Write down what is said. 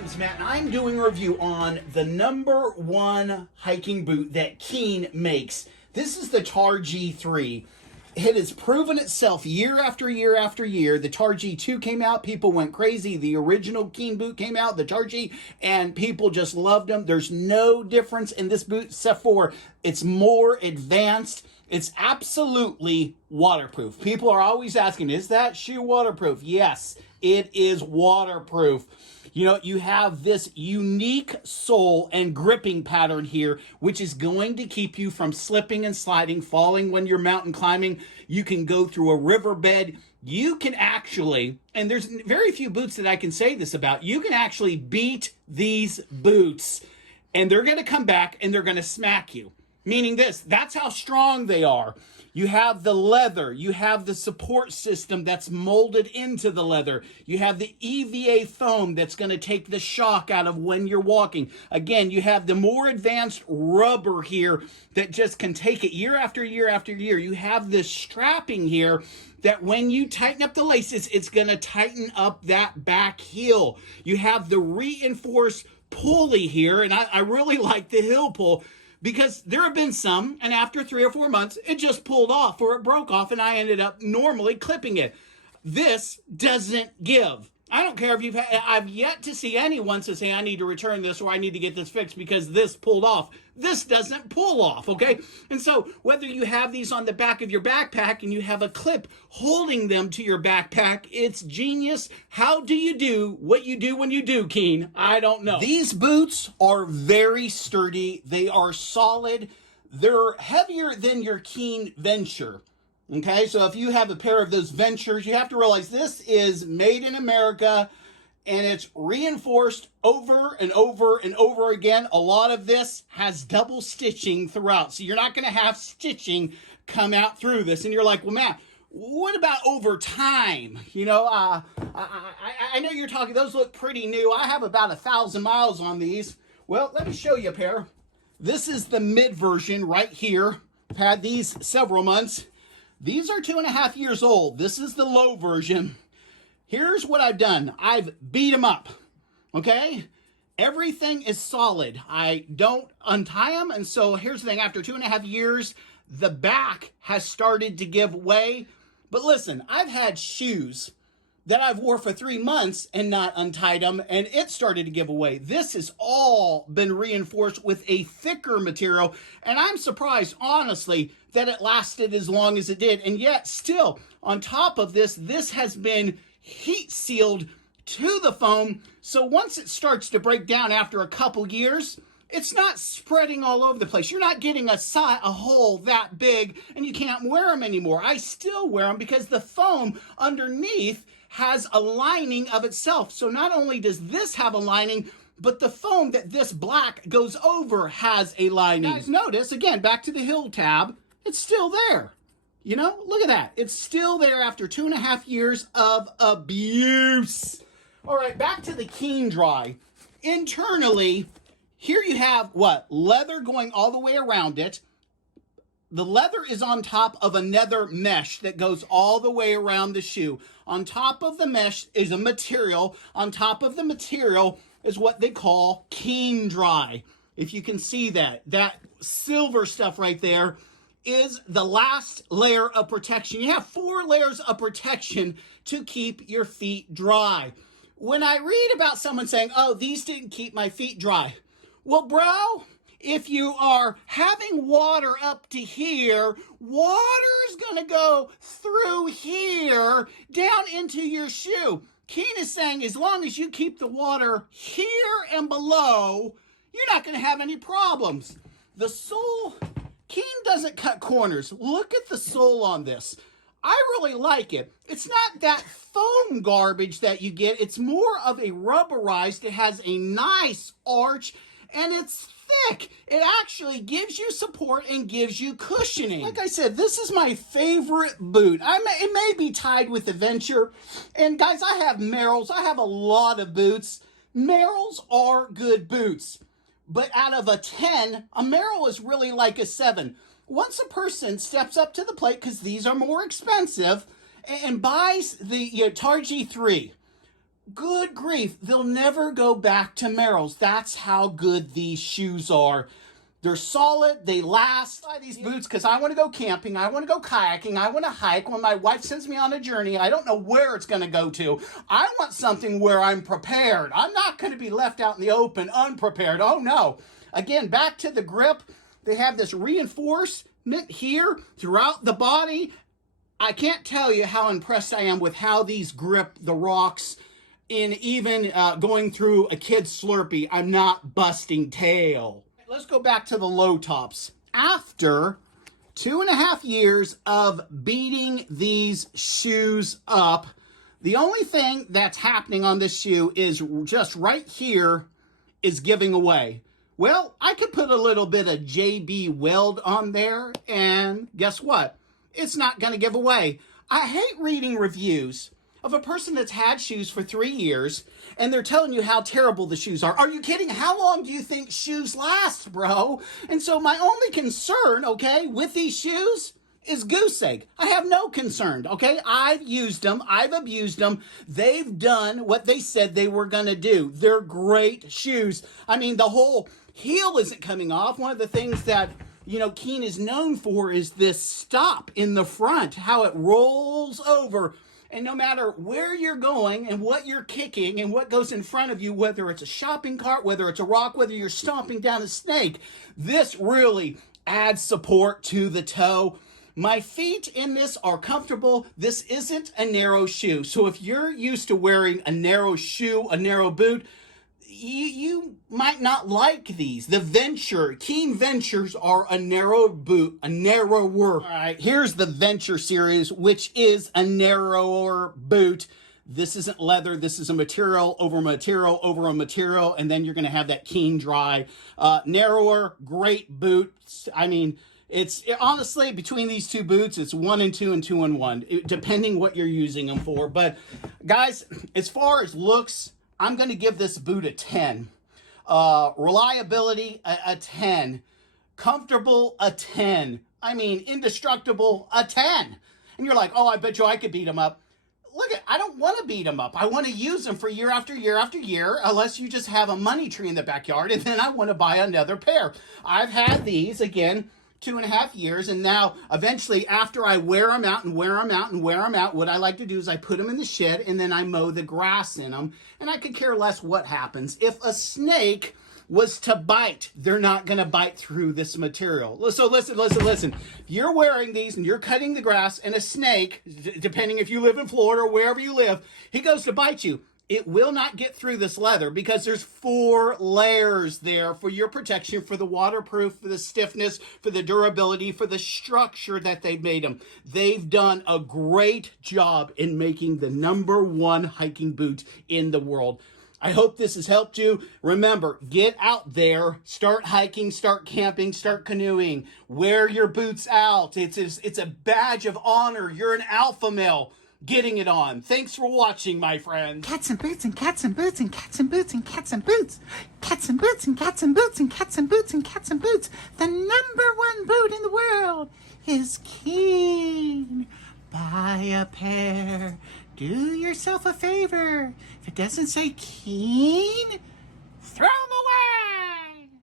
name's Matt, and I'm doing a review on the #1 hiking boot that Keen makes. This is the Targhee III. It has proven itself year after year after year. The Targhee II came out, people went crazy. The original Keen boot came out, the Targhee, and people just loved them. There's no difference in this boot except for it's more advanced. It's absolutely waterproof. People are always asking, is that shoe waterproof? Yes, it is waterproof. You know, you have this unique sole and gripping pattern here, which is going to keep you from slipping and sliding, falling when you're mountain climbing. You can go through a riverbed. You can actually, and there's very few boots that I can say this about, you can actually beat these boots and they're going to come back and they're going to smack you. Meaning this, that's how strong they are. You have the leather, you have the support system that's molded into the leather. You have the EVA foam that's going to take the shock out of when you're walking. Again, you have the more advanced rubber here that just can take it year after year after year. You have this strapping here that when you tighten up the laces, it's going to tighten up that back heel. You have the reinforced pulley here, and I really like the heel pull, because there have been some, and after 3 or 4 months, it just pulled off or it broke off, and I ended up normally clipping it. This doesn't give. I don't care if I've yet to see anyone say, hey, I need to return this or I need to get this fixed because this pulled off. This doesn't pull off, okay? And so whether you have these on the back of your backpack and you have a clip holding them to your backpack, it's genius. How do you do what you do when you do, Keen? I don't know. These boots are very sturdy. They are solid. They're heavier than your Keen Venture. Okay, so if you have a pair of those Ventures, you have to realize this is made in America and it's reinforced over and over and over again. A lot of this has double stitching throughout, so you're not going to have stitching come out through this. And you're like, well, Matt, what about over time? You know, I know you're talking, those look pretty new. I have about 1,000 miles on these. Well, let me show you a pair. This is the mid version right here. I've had these several months. These are 2.5 years old. This is the low version. Here's what I've done. I've beat them up, okay? Everything is solid. I don't untie them, and so here's the thing. After 2.5 years, the back has started to give way. But listen, I've had shoes that I've wore for 3 months and not untied them, and it started to give away. This has all been reinforced with a thicker material, and I'm surprised, honestly, that it lasted as long as it did. And yet, still, on top of this, this has been heat sealed to the foam, so once it starts to break down after a couple years, it's not spreading all over the place. You're not getting a hole that big, and you can't wear them anymore. I still wear them because the foam underneath has a lining of itself. So not only does this have a lining, but the foam that this black goes over has a lining. Guys, notice, again, back to the heel tab, it's still there. You know, look at that. It's still there after 2.5 years of abuse. All right, back to the Keen Dry. Internally, here you have what? Leather going all the way around it. The leather is on top of another mesh that goes all the way around the shoe. On top of the mesh is a material. On top of the material is what they call Keen Dry. If you can see that, that silver stuff right there is the last layer of protection. You have 4 layers of protection to keep your feet dry. When I read about someone saying, oh, these didn't keep my feet dry. Well, bro, if you are having water up to here, water is going to go through here down into your shoe. Keen is saying as long as you keep the water here and below, you're not going to have any problems. The sole, Keen doesn't cut corners. Look at the sole on this. I really like it. It's not that foam garbage that you get. It's more of a rubberized. It has a nice arch, and it's thick. It actually gives you support and gives you cushioning. Like I said, this is my favorite boot. It may be tied with the Venture. And guys, I have Merrells. I have a lot of boots. Merrells are good boots. But out of a 10, a Merrell is really like a 7. Once a person steps up to the plate, because these are more expensive, and buys the Targhee III, good grief, they'll never go back to Merrell's. That's how good these shoes are. They're solid, they last. I buy these boots because I want to go camping, I want to go kayaking, I want to hike. When my wife sends me on a journey, I don't know where it's going to go to. I want something where I'm prepared. I'm not going to be left out in the open unprepared. Oh no. Again, back to the grip. They have this reinforcement here throughout the body. I can't tell you how impressed I am with how these grip the rocks in even going through a kid's Slurpee. I'm not busting tail. Let's go back to the low tops. After 2.5 years of beating these shoes up, the only thing that's happening on this shoe is just right here is giving away. Well, I could put a little bit of JB Weld on there, and guess what? It's not going to give away. I hate reading reviews of a person that's had shoes for 3 years, and they're telling you how terrible the shoes are. Are you kidding? How long do you think shoes last, bro? And so my only concern, okay, with these shoes is goose egg. I have no concern, okay? I've used them. I've abused them. They've done what they said they were going to do. They're great shoes. I mean, the whole heel isn't coming off. One of the things that, you know, Keen is known for is this stop in the front, how it rolls over. And no matter where you're going and what you're kicking and what goes in front of you, whether it's a shopping cart, whether it's a rock, whether you're stomping down a snake, this really adds support to the toe. My feet in this are comfortable. This isn't a narrow shoe. So if you're used to wearing a narrow shoe, a narrow boot, you might not like these. The Venture, Keen Ventures are a narrow boot, a narrower. All right, here's the Venture series, which is a narrower boot. This isn't leather. This is a material over a material over a material, and then you're going to have that Keen Dry. Narrower, great boot. I mean, it's honestly, between these two boots, it's 1 and 2 and 2 and 1, depending what you're using them for. But guys, as far as looks, I'm going to give this boot a 10. Reliability, a 10. Comfortable, a 10. I mean, indestructible, a 10. And you're like, oh, I bet you I could beat them up. Look, I don't want to beat them up. I want to use them for year after year after year, unless you just have a money tree in the backyard, and then I want to buy another pair. I've had these, again, 2.5 years, and now eventually after I wear them out and wear them out and wear them out, what I like to do is I put them in the shed and then I mow the grass in them, and I could care less what happens. If a snake was to bite, they're not going to bite through this material. So listen. You're wearing these and you're cutting the grass, and a snake, depending if you live in Florida or wherever you live, he goes to bite you. It will not get through this leather because there's 4 layers there for your protection, for the waterproof, for the stiffness, for the durability, for the structure that they've made them. They've done a great job in making the #1 hiking boot in the world. I hope this has helped you. Remember, get out there, start hiking, start camping, start canoeing. Wear your boots out. It's a badge of honor. You're an alpha male. Getting it on. Thanks for watching, my friends. Cats and boots and cats and boots and cats and boots and cats and boots. Cats and boots and cats and boots and cats and boots and cats and boots. The #1 boot in the world is Keen. Buy a pair. Do yourself a favor. If it doesn't say Keen, throw them away.